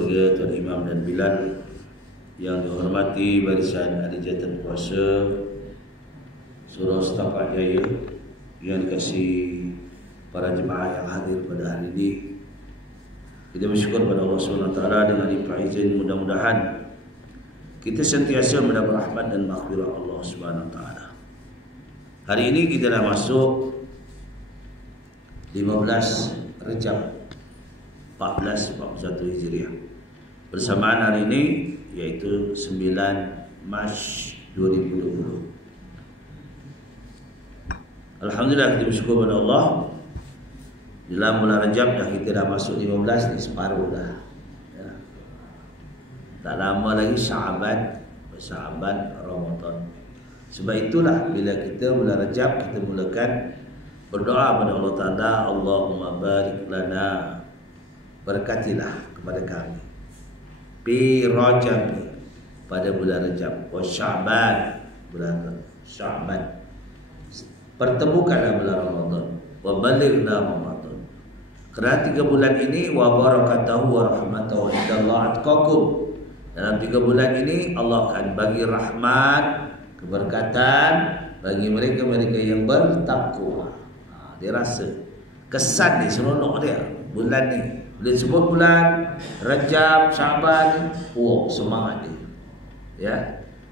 keluarga Tuan Imam dan Bilal yang dihormati barisan Adijatan Puasa Surau Setapak Jaya yang dikasihi para jemaah yang hadir pada hari ini. Kita bersyukur pada Allah SWT dengan limpah izin, mudah-mudahan kita sentiasa mendapat rahmat dan maghfirah Allah SWT. Hari ini kita dah masuk 15 Rejab 1441 Hijriah. Bersamaan hari ini yaitu 9 Mac 2020. Alhamdulillah, kita bersyukur pada Allah. Dalam bulan Rejab dah kita dah masuk 15 ni, separuh dah. Ya. Tak lama lagi Syaban Ramadan. Sebab itulah bila kita bulan Rejab kita mulakan berdoa pada Allah Ta'ala, Allahumma barik lana, berkatilah kepada kami fi Rajab, pada bulan Rejab, wa Syaban, bulan Syaban, pertemukanlah bulan Ramadan, wa balighna Ramadan, kerana 3 bulan ini wa barakatuhu wa rahmatuhu indallah atqakum. Dalam 3 bulan ini Allah akan bagi rahmat, keberkatan bagi mereka-mereka yang bertakwa. Dia rasa kesan ni, seronok dia bulan ni. Bila sebut bulan Rejab, Syaban, semangat dia. Ya,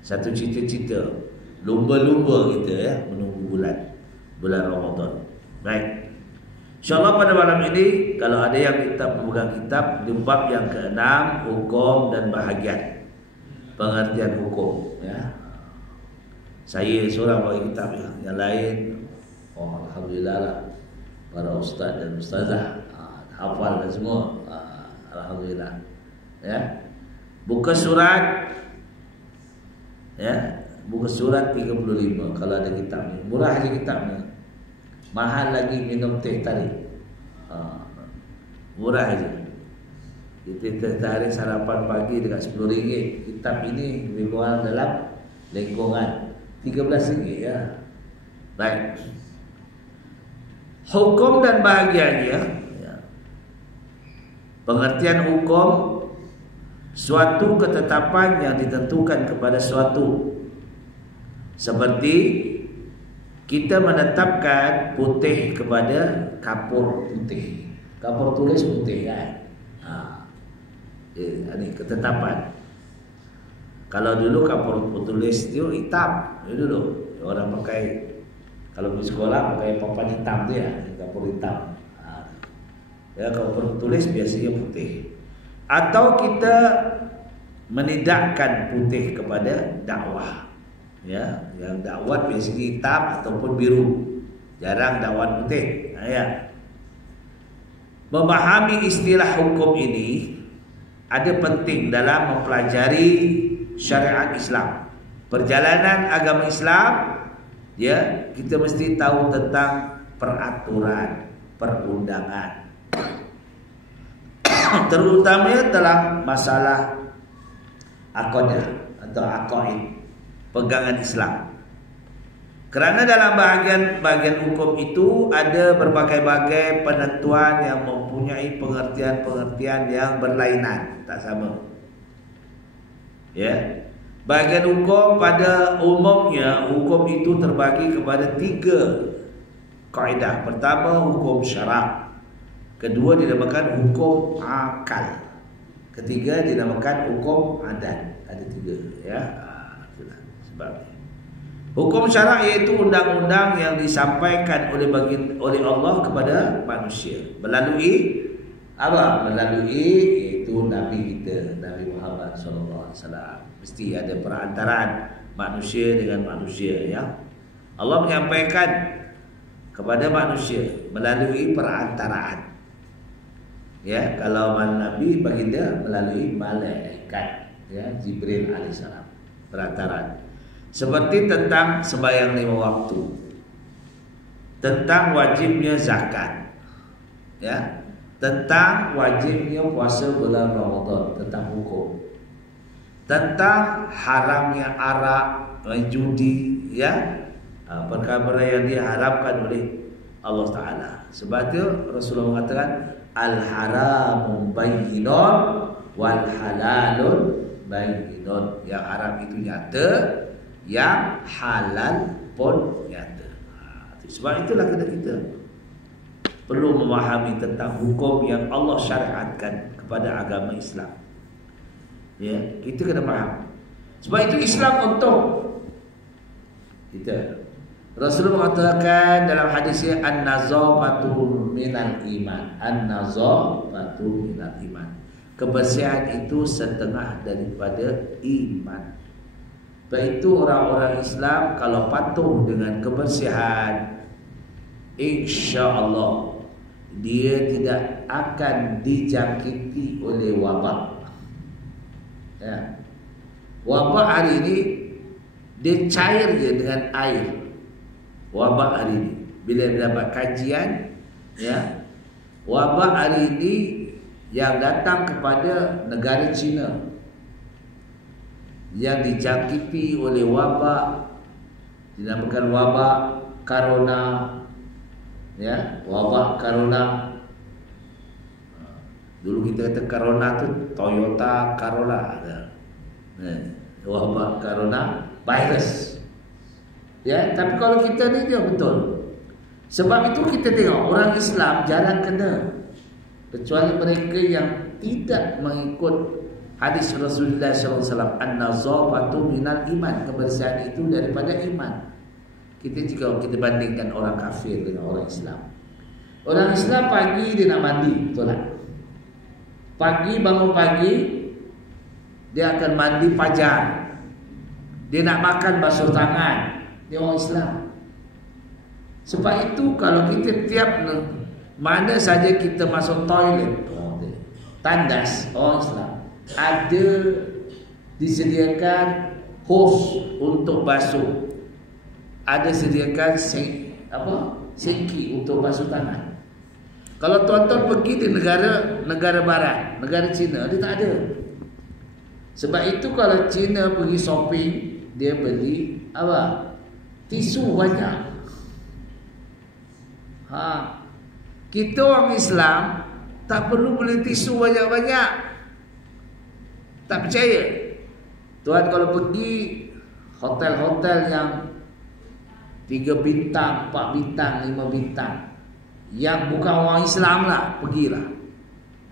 satu cita-cita, lumba-lumba kita ya menunggu bulan Ramadan. Baik. InsyaAllah pada malam ini, kalau ada yang kita memegang kitab di bab yang ke-6, hukum dan bahagian pengertian hukum ya. Saya seorang bagi kitab ya. Yang lain, alhamdulillah lah, para ustaz dan ustazah hafal dan semua, alhamdulillah ya. Buka surat ya, buka surat 35 kalau ada kitab ni. Murah aja kitab ni, mahal lagi minum teh tarik. Murah aja. Kita teh tarik sarapan pagi dekat RM10. Kitab ini lebih kurang dalam lingkungan RM13 ya. Baik. Hukum dan bahagiannya. Pengertian hukum, suatu ketetapan yang ditentukan kepada suatu. Seperti kita menetapkan putih kepada kapur putih. Kapur tulis putih kan. Ini ketetapan. Kalau dulu kapur tulis itu hitam. Dulu orang pakai, kalau di sekolah pakai papan hitam tu ya, kapur hitam. Ya, kalau tulis biasanya putih. Atau kita menidakkan putih kepada dakwah. Ya, yang dakwat biasanya hitam ataupun biru. Jarang dakwat putih. Ya. Memahami istilah hukum ini ada penting dalam mempelajari syariat Islam. Perjalanan agama Islam, ya, kita mesti tahu tentang peraturan, perundangan. Terutamanya dalam masalah akidah atau aqaid, pegangan Islam. Kerana dalam bahagian hukum itu ada berbagai-bagai penentuan yang mempunyai pengertian-pengertian yang berlainan, tak sama. Ya. Bahagian hukum pada umumnya, hukum itu terbagi kepada 3 kaedah. Pertama, hukum syarak. Kedua dinamakan hukum akal. Ketiga dinamakan hukum adat. Ada 3 ya. Itulah sebabnya. Hukum syarak iaitu undang-undang yang disampaikan oleh Allah kepada manusia melalui apa? Melalui iaitu Nabi kita, Nabi Muhammad SAW. Mesti ada perantaraan manusia dengan manusia ya. Allah menyampaikan kepada manusia melalui perantaraan. Ya, kalau Nabi baginda melalui malaikat ya, Jibril alaihissalam, perantaraan. Seperti tentang sembahyang 5 waktu, tentang wajibnya zakat, ya, tentang wajibnya puasa bulan Ramadan, tentang hukum, tentang haramnya arak, judi, ya, perkara yang diharamkan oleh Allah Ta'ala. Sebab itu Rasulullah mengatakan al-haramu bayyinun wal halalun bayyinun. Yang haram itu nyata, yang halal pun nyata. Sebab itulah kita perlu memahami tentang hukum yang Allah syariatkan kepada agama Islam. Ya, kita kena faham. Sebab itu Islam untuk kita. Rasulullah mengatakan dalam hadisnya, an-nazafatu minal iman. An-nazafatu minal iman. Kebersihan itu setengah daripada iman. Baik itu orang-orang Islam kalau patuh dengan kebersihan, insya-Allah dia tidak akan dijangkiti oleh wabak. Ya. Wabak hari ini dia cair je dengan air. Wabak hari ini bila dapat kajian, ya, wabak hari ini yang datang kepada negara China, yang dijangkiti oleh wabak dinamakan wabak corona, ya, wabak corona. Dulu kita kata corona tu Toyota Corolla ada. Wabak corona virus. Ya, tapi kalau kita ni dia betul. Sebab itu kita tengok orang Islam jarang kena, kecuali mereka yang tidak mengikut hadis Rasulullah SAW, an-nazafatu minal iman. Kebersihan itu daripada iman. Jika kita bandingkan orang kafir dengan orang Islam, orang Islam pagi dia nak mandi, betul tak? Pagi, bangun pagi dia akan mandi fajar. Dia nak makan basuh tangan. Dia orang Islam. Sebab itu kalau kita tiap mana saja kita masuk toilet, tandas, orang Islam ada disediakan hose untuk basuh, ada sediakan seki untuk basuh tangan. Kalau tuan-tuan pergi di negara barat, negara China, dia tak ada. Sebab itu kalau China pergi shopping, dia beli apa? Tisu banyak. Kita orang Islam tak perlu beli tisu banyak-banyak. Tak percaya? Tuan kalau pergi hotel-hotel yang 3 bintang, 4 bintang, 5 bintang, yang bukan orang Islam lah, pergilah.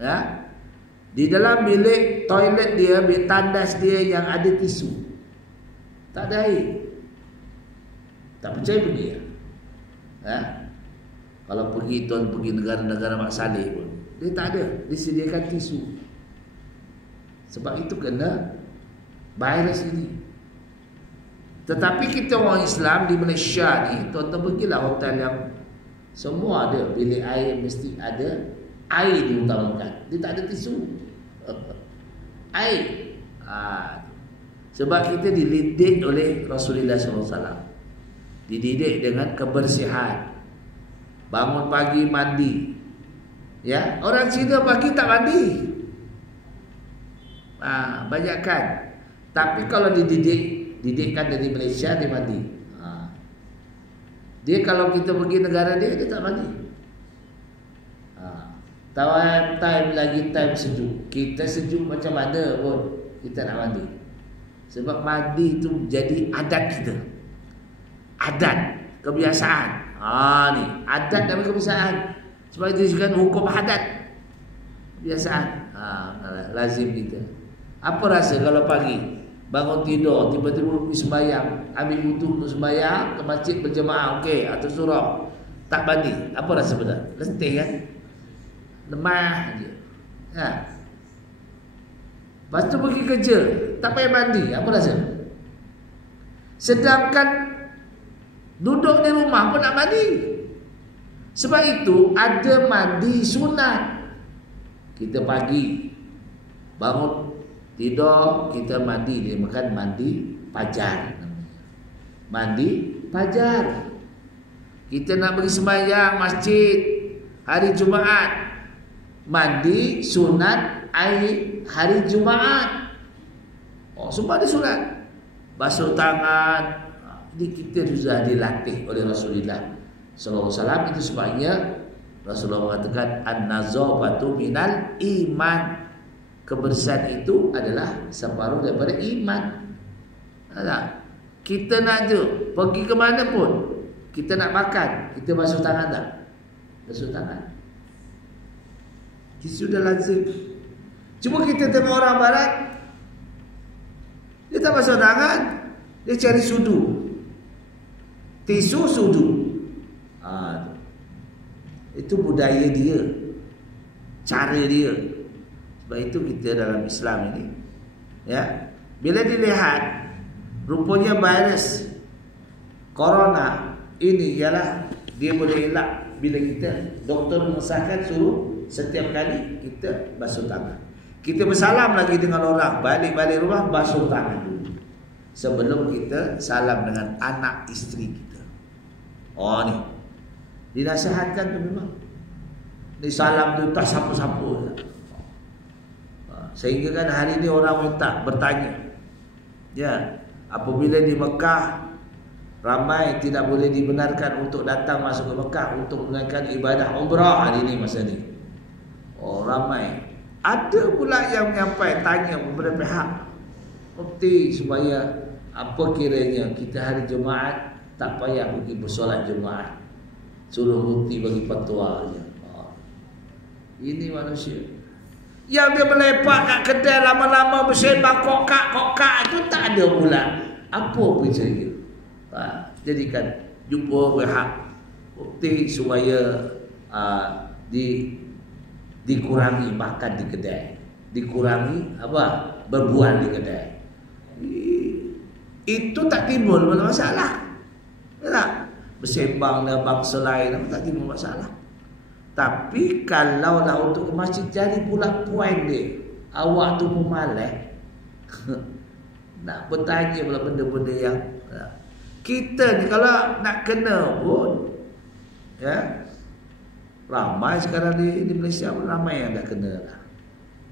Ya. Di dalam bilik toilet dia, bilik tandas dia yang ada tisu, tak ada air. Tak percaya pergi ya? Ha? Kalau pergi tuan pergi negara-negara Mak Saleh pun, dia tak ada disediakan tisu. Sebab itu kena virus ini. Tetapi kita orang Islam di Malaysia ni, tuan-tuan pergilah hotel yang semua ada bilik air, mesti ada air diutamakan. Dia tak ada tisu. Air. Sebab kita dididik oleh Rasulullah SAW. Dididik dengan kebersihan. Bangun pagi mandi. Ya, orang Cina pagi tak mandi. Banyakkan. Tapi kalau dididikkan dari Malaysia, dia mandi. Dia kalau kita pergi negara dia tak mandi. Time lagi time sejuk. Kita sejuk macam mana pun kita nak mandi. Sebab mandi itu jadi adat kita. Adat, kebiasaan. Ni adat dan kebiasaan. Sebab itu disebutkan hukum adat, kebiasaan. Lazim kita. Apa rasa kalau pagi bangun tidur, tiba-tiba pergi sembahyang, ambil wuduk untuk sembahyang ke masjid berjemaah, okey, atau surau, tak mandi, apa rasa benar? Letih kan? Lemah je. Lepas tu pergi kerja, tak payah mandi, apa rasa? Sedangkan duduk di rumah pun nak mandi. Sebab itu ada mandi sunat. Kita pagi bangun tidur, kita mandi, dia makan mandi fajar. Mandi fajar. Kita nak pergi sembahyang masjid hari Jumaat, mandi sunat air hari Jumaat. Semua ada sunat. Basuh tangan. Jadi kita sudah dilatih oleh Rasulullah SAW. Itu sebabnya Rasulullah mengatakan an-nazafatu minal iman. Kebersihan itu adalah separuh daripada iman. Kita nak pergi ke mana pun, kita nak makan, kita basuh tangan tak? Basuh tangan. Itu sudah lazim. Cuma kita tengok orang barat, dia tak basuh tangan, dia cari sudu, tisu sudu. Itu budaya dia, cara dia. Sebab itu kita dalam Islam ini, ya, bila dilihat rupanya virus corona ini ialah dia boleh elak bila kita doktor mengesahkan suruh setiap kali kita basuh tangan. Kita bersalam lagi dengan orang, balik-balik rumah basuh tangan dulu sebelum kita salam dengan anak isteri kita. Oh ni dinasihatkan tu memang. Ni salam tu tak siapa-siapa. Sehingga kan hari ni orang minta bertanya, ya, apabila di Mekah ramai tidak boleh dibenarkan untuk datang masuk ke Mekah untuk menunaikan ibadah umrah hari ini masa ni. Oh ramai. Ada pula yang menyampai tanya kepada pihak mufti supaya apa kiranya kita hari Jumaat tak payah pergi bersolat Jumaat. Suruh mufti bagi fatwa aja. Ini manusia yang dia melepak kat kedai lama-lama bersembang kokak itu tak ada pula apa percaya. Jadikan jumpa pihak mufti supaya dikurangi makan di kedai, dikurangi berbual di kedai. Itu tak timbul masalah. Tak bersembang dan bangsa lain tak timbul masalah. Tapi kalau lah untuk ke masjid jadi pula poin dia, awak tu pemalas nak bertanya pula benda-benda yang kita ni kalau nak kena pun, ya, ramai sekarang di Malaysia pun ramai yang dah kena lah.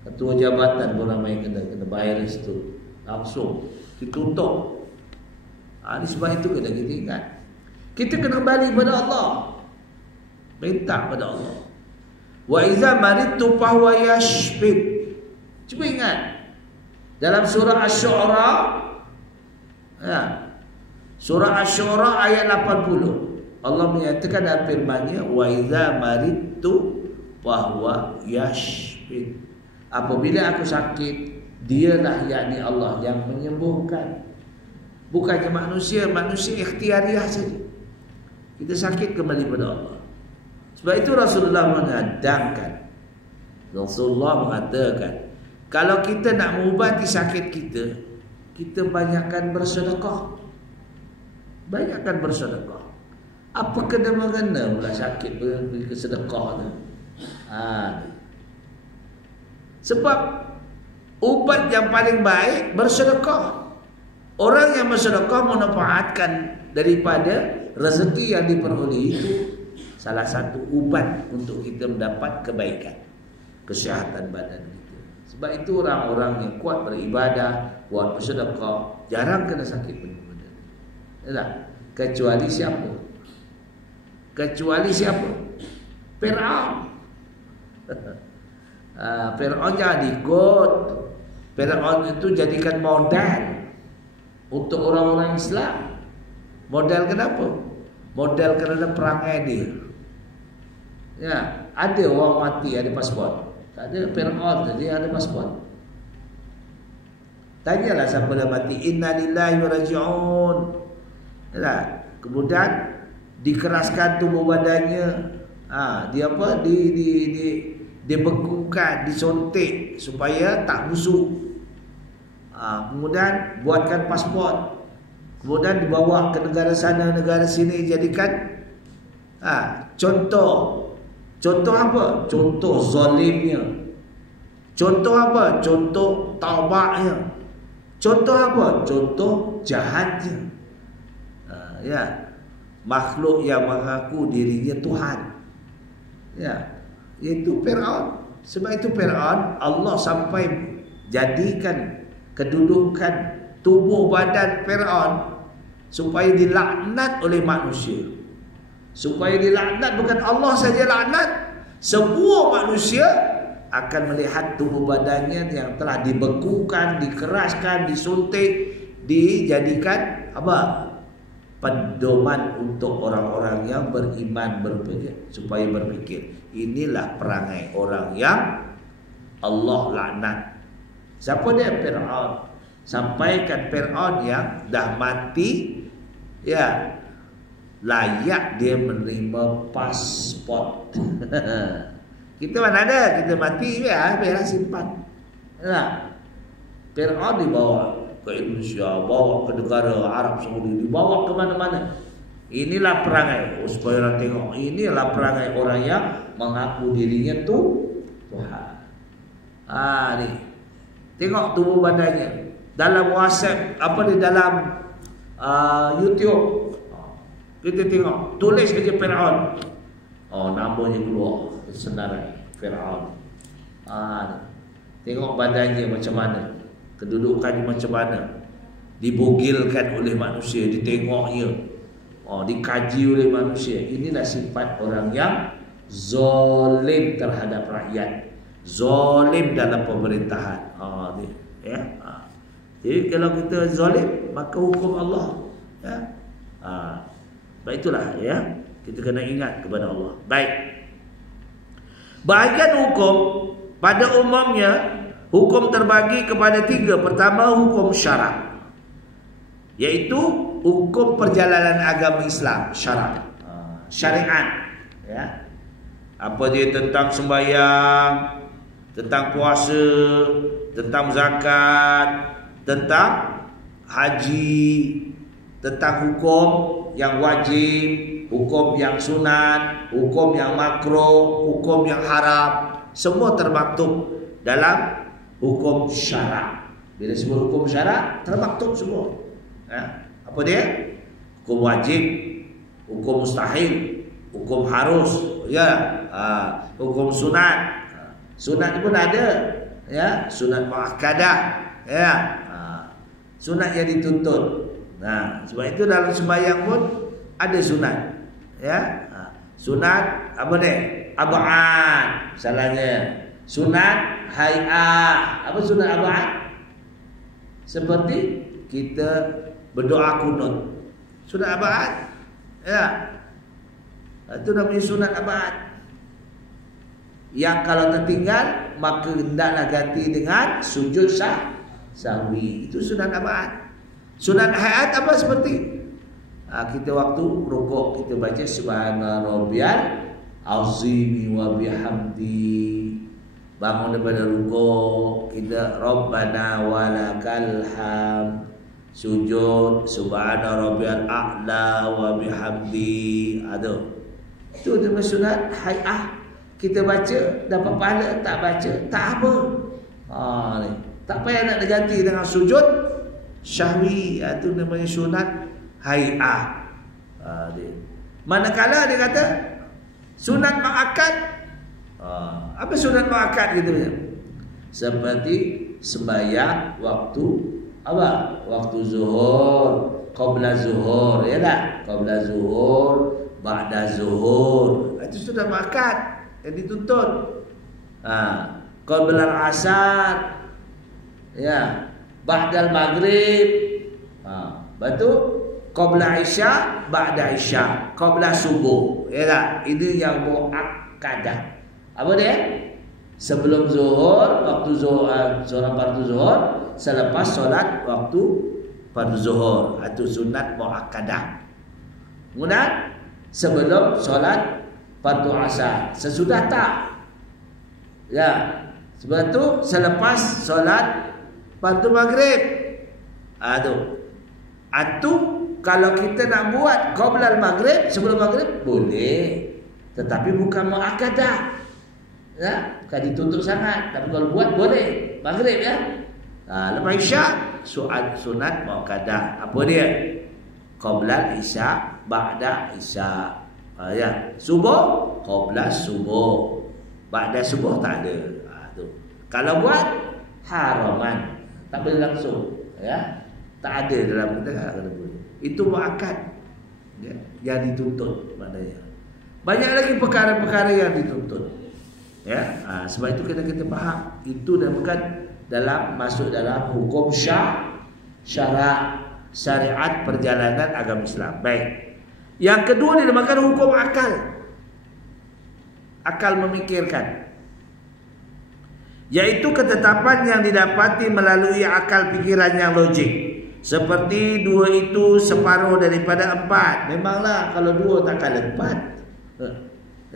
Ketua jabatan pun ramai yang kena virus tu langsung ditutup. Ini sebab itu kita ingat kita kena kembali pada Allah, minta pada Allah. Wa iza maridtu fahuwa yashfid. Cuba ingat dalam surah Asy-Syu'ara, ya, surah Asy-Syu'ara ayat 80, Allah menyatakan dalam firman-Nya wa iza maridtu fahuwa yashfid. Apabila aku sakit, dialah yakni Allah yang menyembuhkan. Bukannya manusia ikhtiariah saja. Kita sakit kembali pada Allah. Sebab itu Rasulullah mengatakan, kalau kita nak mengubati sakit kita, kita banyakkan bersedekah. Banyakkan bersedekah. Apa kena-mengena pula sakit pergi ke sedekah tu? Sebab ubat yang paling baik bersedekah. Orang yang bersedekah memanfaatkan daripada rezeki yang diperoleh itu salah satu ubat untuk kita mendapat kebaikan, kesihatan badan kita. Sebab itu orang-orang yang kuat beribadah, kuat bersedekah, jarang kena sakit benda-benda. Yalah, kecuali siapa? Kecuali siapa? Fir'aun. Fir'aun jangan ikut. Fir'aun itu jadikan modal untuk orang-orang Islam. Modal kenapa? Modal kerana perangai dia. Ya, ada orang mati ada pasport. Tak ada Fir'aun tadi ada pasport. Tanyalah siapa dah mati, inna lillahi wa raji'un. Yalah, kemudian dikeraskan tubuh badannya. Dia apa? Dibekukan, disontek supaya tak busuk. Kemudian buatkan pasport. Kemudian dibawa ke negara sana, negara sini, jadikan contoh. Contoh apa? Contoh zalimnya. Contoh apa? Contoh taubaknya. Contoh apa? Contoh jahatnya. Ya, makhluk yang mengaku dirinya Tuhan. Ya, itu Fir'aun. Sebab itu Fir'aun Allah sampai jadikan kedudukan tubuh badan Fir'aun supaya dilaknat oleh manusia. Supaya dilaknat, bukan Allah saja laknat, Semua manusia akan melihat tubuh badannya yang telah dibekukan, dikeraskan, disuntik, dijadikan apa? Pedoman untuk orang-orang yang beriman, berpikir, supaya berpikir. Inilah perangai orang yang Allah laknat. Siapa dia? Fir'aun. Sampaikan Fir'aun yang dah mati, ya, layak dia menerima pasport. Kita mana ada, kita mati ya, biarlah simpan. Nah, Fir'aun dibawa ke Indonesia, bawa ke negara Arab Saudi, dibawa ke mana-mana. Inilah perangai, supaya orang tengok, inilah perangai orang yang mengaku dirinya tu Tuhan. Ni, tengok tubuh badannya dalam WhatsApp, apa di dalam YouTube. Kita tengok, tulis saja Fir'aun. Namanya keluar, senarai Fir'aun. Tengok badannya macam mana, kedudukannya macam mana, dibogilkan oleh manusia, ditengoknya, dikaji oleh manusia. Inilah sifat orang yang zalim terhadap rakyat, zalim dalam pemerintahan. Jadi kalau kita zalim, maka hukum Allah, ya. Baik, itulah, ya, kita kena ingat kepada Allah. Baik. Bahagian hukum pada umumnya, hukum terbagi kepada 3. Pertama, hukum syarak, iaitu hukum perjalanan agama Islam, syarak, syariat, ya. Apa dia? Tentang sembahyang, tentang puasa, tentang zakat, tentang haji, tentang hukum yang wajib, hukum yang sunat, hukum yang makruh, hukum yang haram. Semua termaktub dalam hukum syarak. Bila sebut hukum syarak, termaktub semua. Apa dia? Hukum wajib, hukum mustahil, hukum harus, ya, hukum sunat. Sunat pun ada, ya, sunat muakkadah, ya, sunat yang dituntut. Sebab itu dalam sembahyang pun ada sunat, ya. Sunat apa dia? Ab'ad, salahnya. Sunat hay'ah. Apa sunat ab'ad? Seperti kita berdoa kunut. Sunat ab'ad, ya. Itu namanya sunat ab'ad. Yang kalau tertinggal, maka hendaklah ganti dengan sujud sahwi. Itu sunat ab'ad. Sunat hayat apa? Seperti kita waktu rukuk, kita baca subhana rabbiyal azim wa bihamdi. Bangun daripada rukuk, kita rabbana walakal hamd. Sujud subhana rabbiyal a'la wa bihamdi. Itu nama sunat hayat. Kita baca dapat pahala, tak baca tak apa. Tak payah nak diganti dengan sujud syahwi. Itu namanya sunat hay'ah. Manakala dia kata sunat muakkad. Apa sunat muakkad gitu? Seperti sembahyang waktu apa? Waktu zuhur, qabla zuhur, ya tak? Qabla zuhur, ba'da zuhur. Itu sunat muakkad yang dituntut. Qabla asar, ya, ba'dal maghrib, batu qabla isya, ba'da isya, qabla subuh, ya tak? Ini yang muakkadah. Apa dia? Sebelum zuhur, waktu zuhur, solat fardu zuhur, selepas solat waktu fardu zuhur. Itu sunat muakkadah. Kemudian sebelum solat fardu asar, sesudah tak? Ya. Sebab itu selepas solat fardu maghrib. Itu kalau kita nak buat qabla maghrib, sebelum maghrib boleh, tetapi bukan muakkadah, ya, bukan dituntut sangat. Tapi kalau buat boleh maghrib, ya. Lepas isya sunat muakkadah. Apa dia? Qabla isya, ba'da isya, ya. Subuh qabla subuh, ba'da subuh tak ada. Kalau buat haraman, tak boleh langsung, ya. Tak ada dalam kita. Itu muakkad, ya, yang dituntut maknanya. Banyak lagi perkara-perkara yang dituntut. Ya, sebab itu kita faham itu dan bukan masuk dalam hukum syariat perjalanan agama Islam. Baik. Yang kedua dinamakan hukum akal. Akal memikirkan. Yaitu ketetapan yang didapati melalui akal pikiran yang logik. Seperti 2 itu separuh daripada 4. Memanglah kalau 2 tak kalah 4.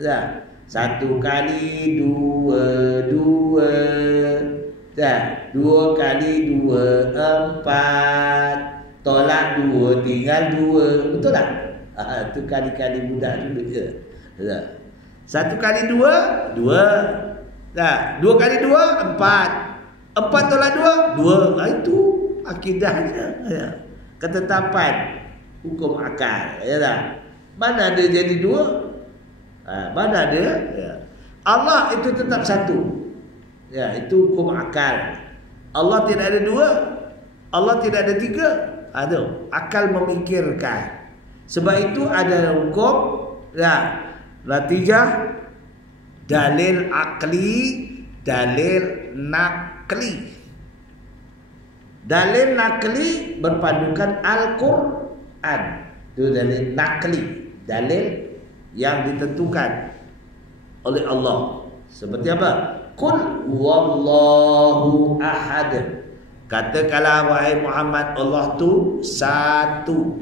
Ya. 1 kali 2 2. Dah, 2 kali 2 4. Tolak 2 tinggal 2. Betul tak? Itu kali-kali budak dulu je. Dah. 1 kali 2 2. Dah, 2 kali 2 4. 4 tolak 2 2. Itu akidahnya. Ya. Ketetapan hukum akal. Ya dah. Mana ada jadi 2? Mana ada? Ya. Allah itu tetap satu. Ya, itu hukum akal. Allah tidak ada 2. Allah tidak ada 3. Ada. Akal memikirkan. Sebab itu ada hukum ya, natijah, dalil akli, dalil nakli. Dalil nakli berpandukan Al-Quran. Itu dalil nakli, dalil yang ditentukan oleh Allah. Seperti apa? Qul wallahu ahad. Katakanlah wahai Muhammad, Allah tu satu.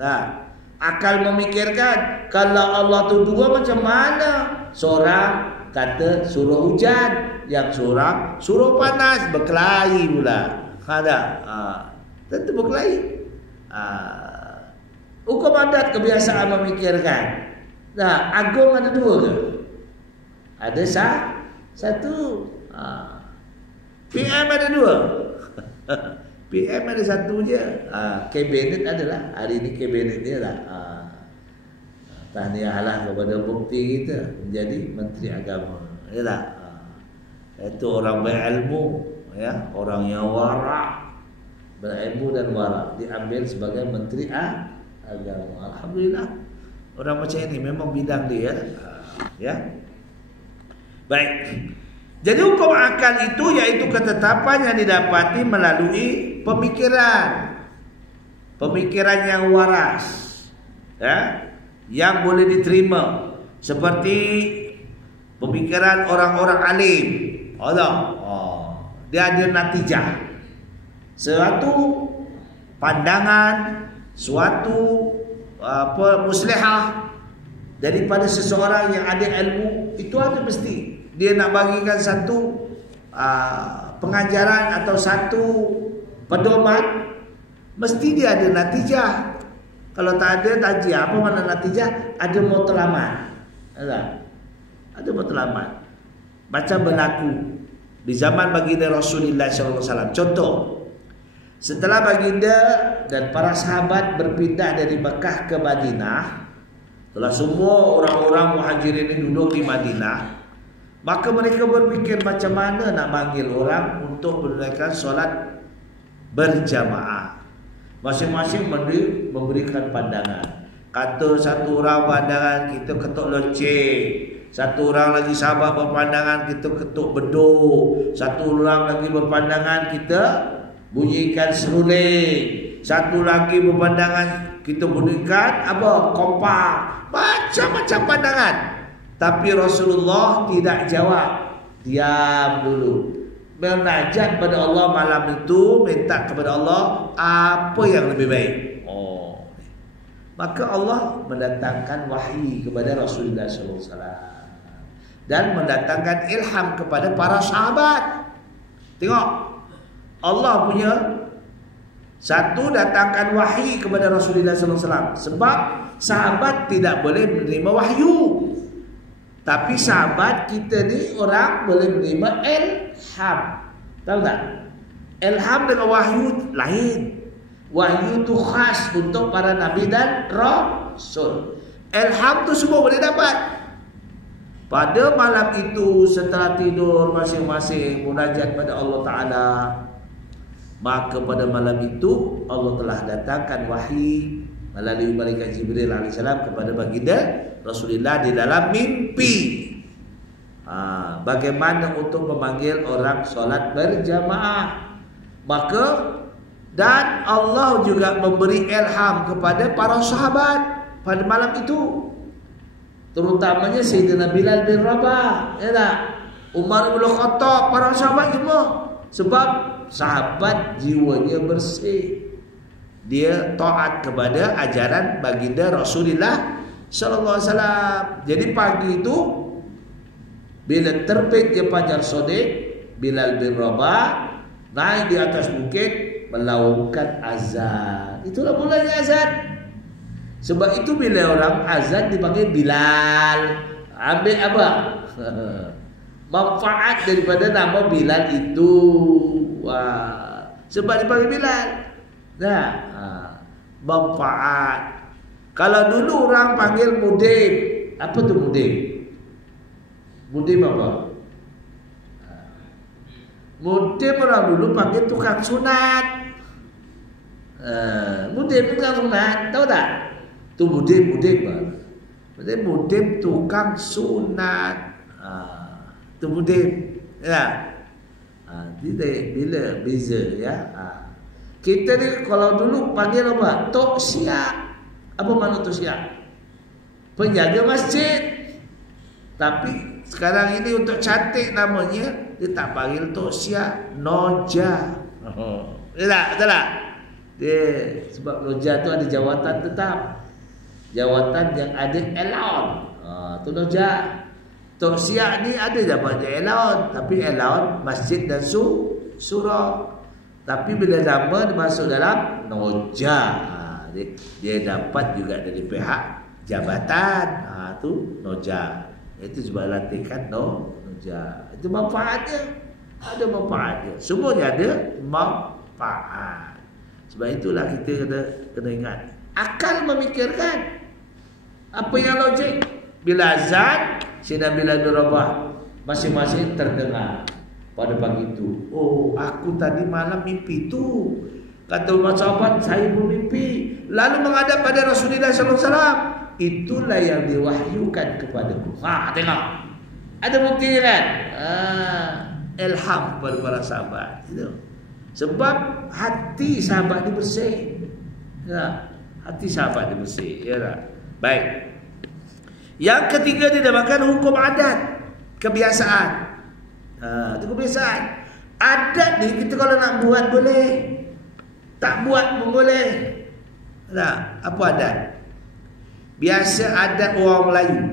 Nah, akal memikirkan kalau Allah tu 2 macam mana? Seorang kata suruh hujan, yang seorang suruh panas, berkelahi pula. Ada. Tentu berkelahi. Hukum adat kebiasaan memikirkan. Nah, agung ada 2 ke? Ada satu. PM ada 2. PM ada 1 je. Kabinet adalah hari ini kabinet dia lah. Tahniahlah kepada bukti kita menjadi menteri agama. Yalah. Itu orang berilmu, ya, orang yang wara, berilmu dan wara diambil sebagai menteri agama. Alhamdulillah. Orang macam ini memang bidang dia. Ya. Baik. Jadi hukum akal itu yaitu ketetapan yang didapati melalui pemikiran. Pemikiran yang waras. Ya, yang boleh diterima. Seperti pemikiran orang-orang alim. Dia ada natijah. Suatu pandangan, suatu muslihah daripada seseorang yang ada ilmu, itu ada mesti dia nak bagikan satu pengajaran atau satu pedoman, mesti dia ada natijah. Kalau tak ada tajiah, apa mana natijah? Ada matlamat. Ada matlamat. Macam berlaku di zaman baginda Rasulullah SAW. Contoh, setelah baginda dan para sahabat berpindah dari Mekah ke Madinah, setelah semua orang-orang muhajirin ini duduk di Madinah, maka mereka berfikir macam mana nak panggil orang untuk menunaikan solat berjamaah. Masing-masing memberikan pandangan. Kata satu orang pandangan, kita ketuk lonceng. Satu orang lagi sahabat berpandangan, kita ketuk beduk. Satu orang lagi berpandangan, kita bunyikan seruling. Satu lagi berpandangan, kita bunyikan apa? Kompak. Macam-macam pandangan. Tapi Rasulullah tidak jawab. Diam dulu. Menajat pada Allah malam itu, minta kepada Allah apa yang lebih baik. Maka Allah mendatangkan wahyi kepada Rasulullah SAW dan mendatangkan ilham kepada para sahabat. Tengok, Allah punya satu, datangkan wahyi kepada Rasulullah SAW. Sebab sahabat tidak boleh menerima wahyu, tapi sahabat kita ni orang boleh menerima ilham. Tahu tak? Ilham dengan wahyu lain. Wahyu itu khas untuk para nabi dan rasul. Ilham tu semua boleh dapat. Pada malam itu setelah tidur masing-masing munajat pada Allah Ta'ala, maka pada malam itu Allah telah datangkan wahyi melalui malaikat Jibril AS kepada baginda Rasulullah di dalam mimpi. Bagaimana untuk memanggil orang solat berjamaah. Maka dan Allah juga memberi ilham kepada para sahabat pada malam itu, terutamanya Sayyidina Bilal bin Rabah, ya tak? Umar bin Khattab, para sahabat semua. Sebab sahabat jiwanya bersih, dia taat kepada ajaran baginda Rasulullah sallallahu alaihi wasallam. Jadi pagi itu bila terbitnya fajar shadiq, Bilal bin Rabah naik di atas bukit melaungkan azan. Itulah mulanya azan. Sebab itu bila orang azan dipanggil Bilal, ambil apa? Manfaat daripada nama Bilal itu. Wah, sebab dipanggil Bilal. Nah, manfaat. Kalau dulu orang panggil mudim, apa tu mudim? Mudim apa? Mudim orang dulu panggil tukang sunat. Mudim tukang sunat, tahu tak? Tu mudim. Berarti mudim tukang sunat. Tu mudim. Ya. Tidak bila beza ya. Kita ni kalau dulu panggil apa? Tok Siap. Apa makna Tok Siap? Penjaga masjid. Tapi sekarang ini untuk cantik namanya, dia tak panggil Tok Siap, Noja. Betul tak? Dia sebab Noja tu ada jawatan tetap, jawatan yang ada allowed. Tu Noja. Tok Siap ni ada jawatannya allowed, tapi allowed masjid dan surau. Tapi bila nama masuk dalam Noja, dia dapat juga dari pihak jabatan. Tu Noja. Itu sebab latihan Noja. Itu manfaatnya. Ada manfaatnya. Semuanya ada manfaat. Sebab itulah kita kena ingat. Akal memikirkan apa yang logik. Bila azan, Sayyidina Bilal bin Rabah masing-masing terdengar pada pagi itu. Oh, aku tadi malam mimpi tu. Kata umat sahabat, saya bermimpi. Lalu menghadap pada Rasulullah SAW. Itulah yang diwahyukan kepadaku. Tengok. Ada bukti kan? Ilham kepada para sahabat. Itu. Sebab hati sahabat ini bersih. Ya, hati sahabat ini bersih. Ya, baik. Yang ketiga dinamakan hukum adat, kebiasaan. Itu kebiasaan. Adat ni kita kalau nak buat boleh, tak buat pun boleh. Nah, apa adat? Biasa adat orang Melayu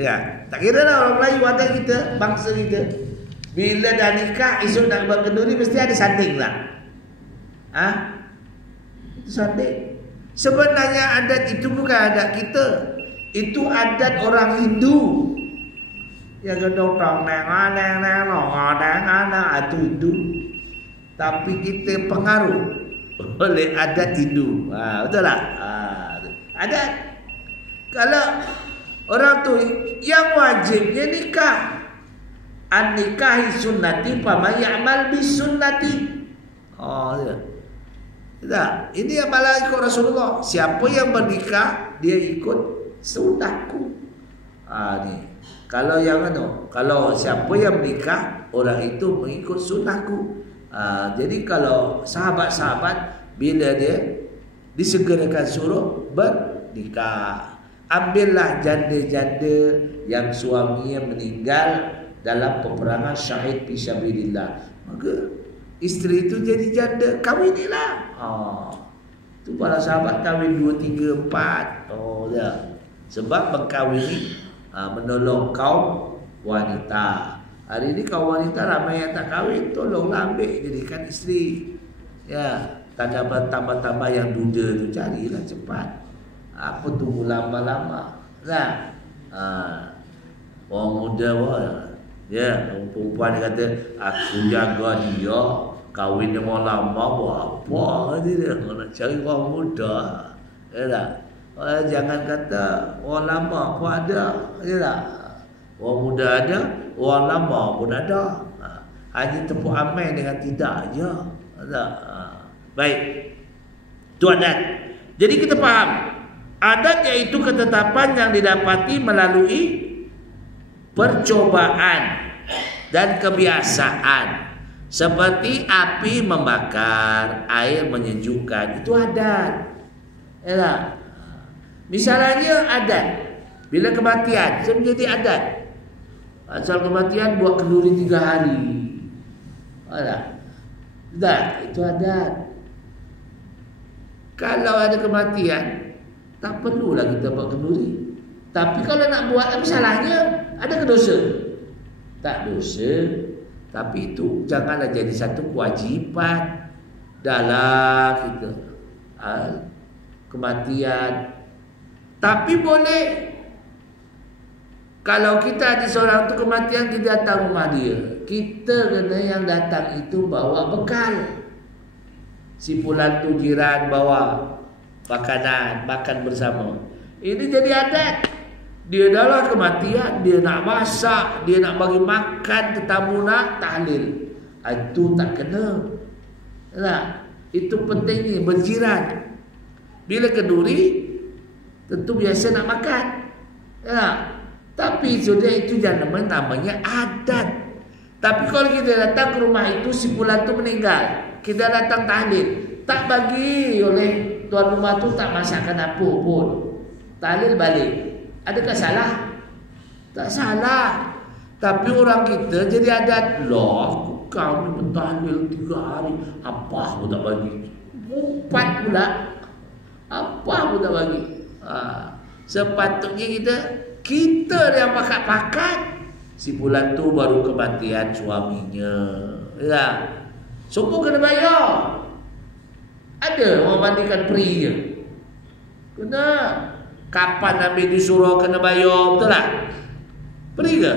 ya. Tak kira lah orang Melayu, adat kita, bangsa kita. Bila dah nikah, esok nak buat kenduri mesti ada sanding lah. Itu sanding. Sebenarnya adat itu bukan adat kita. Itu adat orang Hindu. Yang gedong itu Hindu. Tapi kita pengaruh oleh adat Hindu. Betul tak? Adat. Kalau orang tu yang wajibnya nikah, an nikahi sunnati faman ya'mal bis sunnati. Tidak. Ini yang malah ikut Rasulullah. Siapa yang bernikah, dia ikut sunnahku. Ni. Kalau siapa yang menikah, orang itu mengikut sunnahku. Jadi kalau sahabat-sahabat bila dia disegerakan suruh bernikah, ambillah janda-janda yang suaminya meninggal dalam peperangan syahid fisabilillah. Maka isteri itu jadi janda, kawinilah. Itu para sahabat kahwin 2, 3, 4. Ya. Sebab mengkawini menolong kaum wanita. Hari ini kaum wanita ramai yang tak kahwin, tolonglah ambil jadikan isteri. Ya, tambah-tambah yang duda tu carilah cepat. Apa tunggu lama-lama? Nah, orang muda ya, perempuan dia kata aku jaga dia, kahwin dengan lama buat apa dia nak cari orang muda. Ya tak? Jangan kata orang lama pun ada. Ya tak? Orang muda ada, orang lama pun ada. Hanya tepuk amal dengan tidak aja. Baik. Itu adat. Jadi kita faham, adat iaitu ketetapan yang didapati melalui percobaan dan kebiasaan. Seperti api membakar, air menyejukkan, itu adat. Ya. Misalnya adat, bila kematian, itu menjadi adat. Asal kematian buat kenduri 3 hari. Tak, itu adat. Kalau ada kematian, tak perlulah kita buat kenduri. Tapi kalau nak buat, apa salahnya? Ada ke dosa? Tak dosa. Tapi itu janganlah jadi satu kewajipan dalam kita kematian. Tapi boleh, kalau kita ada seorang tu kematian, kita datang rumah dia, kita kena yang datang itu bawa bekal. Si fulan tu jiran bawa makanan, makan bersama. Ini jadi adat. Dia adalah kematian, dia nak masak, dia nak bagi makan tetamu, nak tahlil. Itu tak kena. Nah, itu pentingnya berjiran. Bila kenduri, tentu biasa nak makan. Ya. Tapi sudah itu jangan namanya adat. Tapi kalau kita datang ke rumah itu, si fulan tu meninggal, kita datang tahlil, tak bagi oleh tuan rumah tu, tak masakkan apa pun, tahlil balik. Adakah salah? Tak salah. Tapi orang kita jadi adat. Loh, kami bertahlil 3 hari, apa pun tak bagi. 4 pula, apa pun tak bagi. Sepatutnya kita yang pakat-pakat. Si bulan tu baru kematian suaminya. Ya. Semua kena bayar. Ada orang mandikan peri je. Kena. Kapan Nabi disuruh kena bayar, betul tak? Peri ke?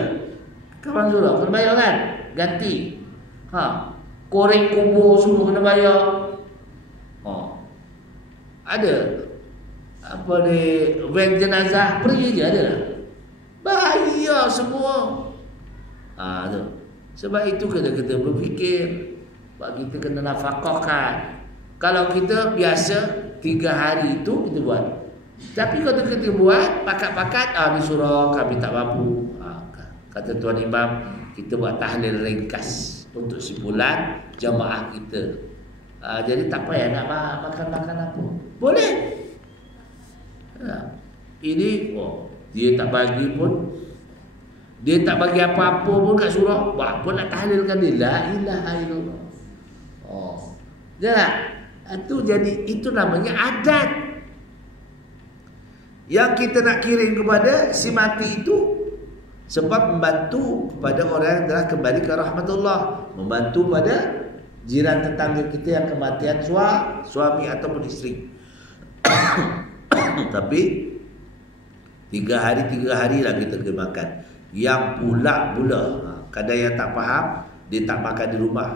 Kapan suruh? Kena bayar kan? Ganti. Korek kubur semua kena bayar. Ada. Apa ni, van jenazah peri je ada. Bayar semua. Tu. Sebab itu kita berfikir, sebab kita kena nafkahkan. Kalau kita biasa 3 hari itu kita buat. Tapi kalau kita buat pakat-pakat, disuruh kami tak mampu. Kata Tuan Imam, kita buat tahlil ringkas untuk si bulan jamaah kita. Jadi tak payah nak makan-makan apa. Boleh. Ini dia tak bagi pun, dia tak bagi apa-apa pun kat surau, buat pun nak tahlilkan dia, la ilaha illallah. Jangan. Itu jadi, itu namanya adat. Yang kita nak kirim kepada si mati itu sebab membantu kepada orang yang telah kembali ke rahmatullah, membantu pada jiran tetangga kita yang kematian suami ataupun isteri. Tapi 3 hari lah kita kena makan. Yang pula kadang yang tak faham, dia tak makan di rumah.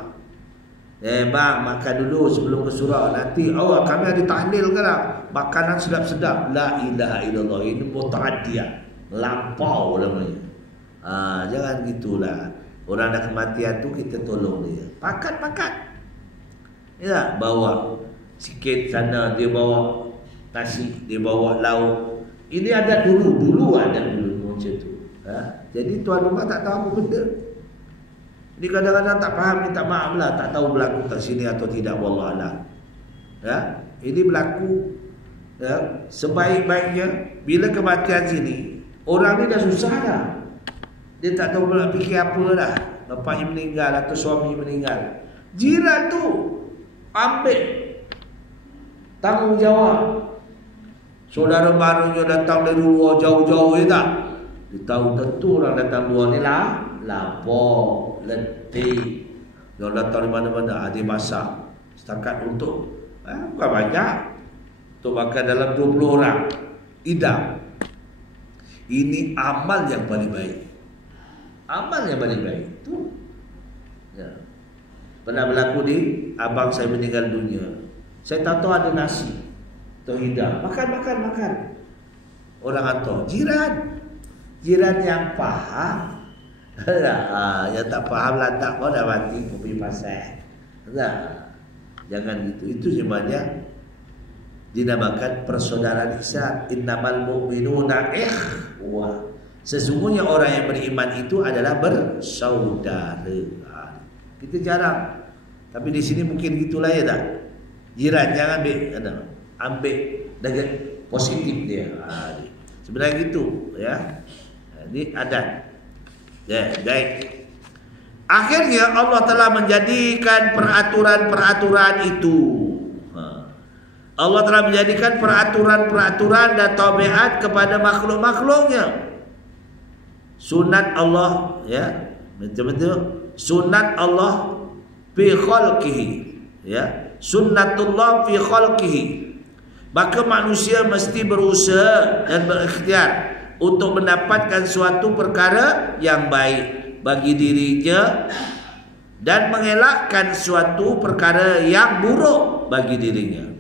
Bang, makan dulu sebelum ke surau. Nanti kami ada tahlil kan, makanan sedap-sedap. La ilaha illallah. Ini muta'adiyah, lampau namanya. Jangan gitulah. Orang dah kematian tu kita tolong dia. Pakat. Ya, bawa sikit sana, dia bawa nasi, dia bawa lauk. Ini ada dulu macam tu. Jadi tuan rumah tak tahu apa benda. Ini kadang-kadang tak faham, minta maaf lah, tak tahu berlaku kat sini atau tidak, wallahualam. Ini berlaku. Sebaik-baiknya bila kematian sini, orang ni dah susah dah. Dia tak tahu nak fikir apa dah. Bapaknya meninggal atau suami meninggal. Jiran tu ambil tanggungjawab. Saudara barunya datang dari luar jauh-jauh, tak? Dia tahu tentu orang datang luar ni lapar, letih. Dia datang di mana-mana, dia masak setakat untuk bukan banyak, untuk makan dalam 20 orang. Idam. Ini amal yang paling baik. Amal yang paling baik tu. Ya. Pernah berlaku di abang saya meninggal dunia. Saya tak tahu ada nasi atau hidang. Makan. Orang hantar jiran yang faham. Yang tak faham lah, tak kau dah mati, kau pergi pasal. Jangan gitu. Itu sebenarnya dinamakan persaudaraan Islam. Innamal mu'minuna ikhwah. Sesungguhnya orang yang beriman itu adalah bersaudara. Kita jarang. Tapi di sini mungkin gitulah ya tak? Jiran jangan ambil dengan positif dia. Sebenarnya gitu ya. Ini adat. Ya, baik. Akhirnya Allah telah menjadikan peraturan-peraturan itu. Allah telah menjadikan peraturan-peraturan dan tabiat kepada makhluk-makhluknya. Sunat Allah ya, betul-betul sunat Allah fi khalqihi ya, sunnatullah fi khalqihi. Maka manusia mesti berusaha dan berikhtiar untuk mendapatkan suatu perkara yang baik bagi dirinya dan mengelakkan suatu perkara yang buruk bagi dirinya.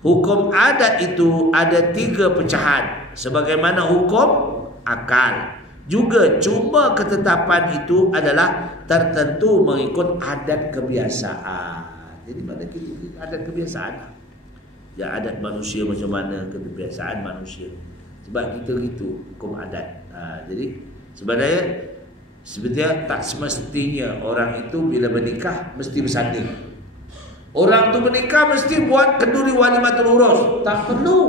Hukum adat itu ada 3 pecahan, sebagaimana hukum akal. Juga cuma ketetapan itu adalah tertentu mengikut adat kebiasaan. Jadi pada kita adat kebiasaan. Ya, adat manusia macam mana, kebiasaan manusia. Sebab kita gitu hukum adat. Jadi sebenarnya tak semestinya orang itu bila menikah mesti bersanding. Orang tu menikah mesti buat kenduri walimatul urus. Tak perlu.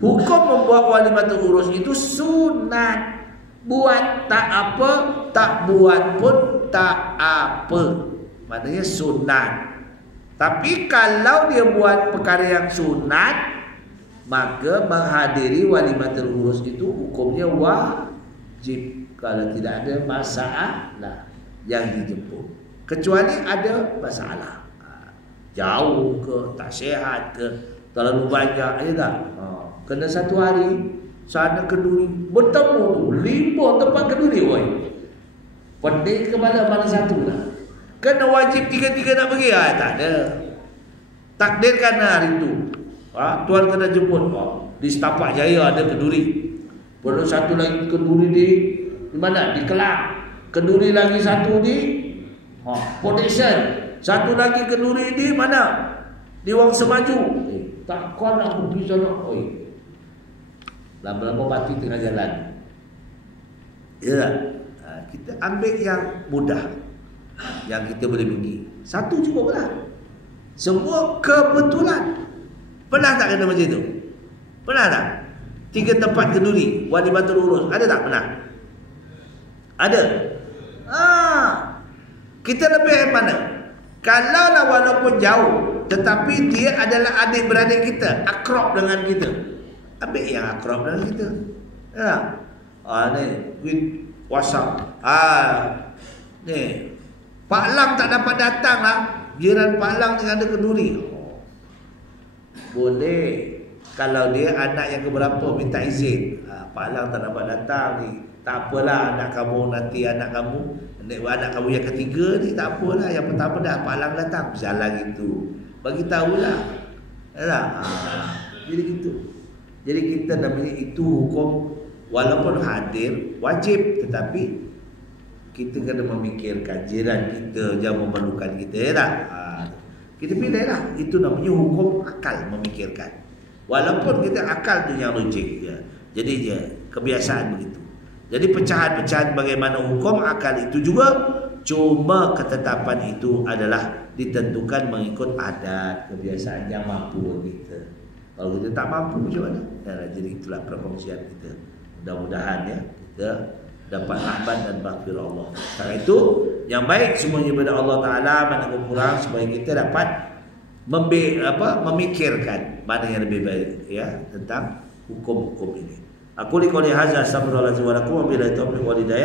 Hukum membuat walimatul urus itu sunat. Buat tak apa, tak buat pun tak apa. Maknanya sunat. Tapi kalau dia buat perkara yang sunat, maka menghadiri walimatul urus itu hukumnya wajib. Kalau tidak ada masalah yang dijemput. Kecuali ada masalah. Jauh ke, tak sihat ke, terlalu banyak, ya tak? Kena 1 hari sana kenduri bertemu tu 5 tempat kenduri, woi. Pendek ke mana satu lah. Kena wajib 3-3 nak pergi, tak ada. Takdirkan hari itu. Tuan kena jemput di Setapak Jaya ada kenduri. Perlu satu lagi kenduri di mana? Di Kelang. Kenduri lagi satu di Foundation. Satu lagi kenduri di mana? Di Wang Semaju. Takkan nak pergi sana, oi. Lama-lama mati tengah jalan. Ya, kita ambil yang mudah, yang kita boleh pergi. Satu cukup lah. Semua kebetulan. Pernah tak kena macam itu? Pernah tak? 3 tempat kenduri walimatul urus, ada tak pernah? Ada. Kita lebih mana? Kalaulah walaupun jauh, tetapi dia adalah adik-beradik kita, akrab dengan kita. Ambil yang akrab dengan kita. Ya. Ni WhatsApp. Ni Pak Lang tak dapat datang lah. Jiran Pak Lang dengan ada kenduri. Boleh. Kalau dia anak yang keberapa minta izin. Pak Lang tak dapat datang ni. Tak apalah, anak kamu nanti anak kamu yang ketiga ni tak apalah. Yang pertama dah Pak Lang datang. Berjalan gitu. Bagi tahulah. Ya. Jadi gitu. Jadi kita namanya itu hukum walaupun hadir wajib, tetapi kita kena memikirkan jiran kita yang memerlukan kita, ya tak? Kita pilihlah. Itu namanya hukum akal, memikirkan. Walaupun kita akal tu yang logik ya. Jadi ya, kebiasaan begitu. Jadi pecahan-pecahan bagaimana hukum akal itu juga cuma ketetapan itu adalah ditentukan mengikut adat kebiasaan yang mampu kita. Kalau kita tak mampu macam mana? Jadi itulah perkongsian kita. Mudah-mudahan ya kita dapat rahmat dan maghfirah Allah. Karena itu yang baik semuanya daripada Allah Taala, mana kurang supaya kita dapat memikirkan mana yang lebih baik ya tentang hukum-hukum ini. Aku liqauli hadza astaghfirullahaladzim wa lakum wa billahi taufiq wal hidayah.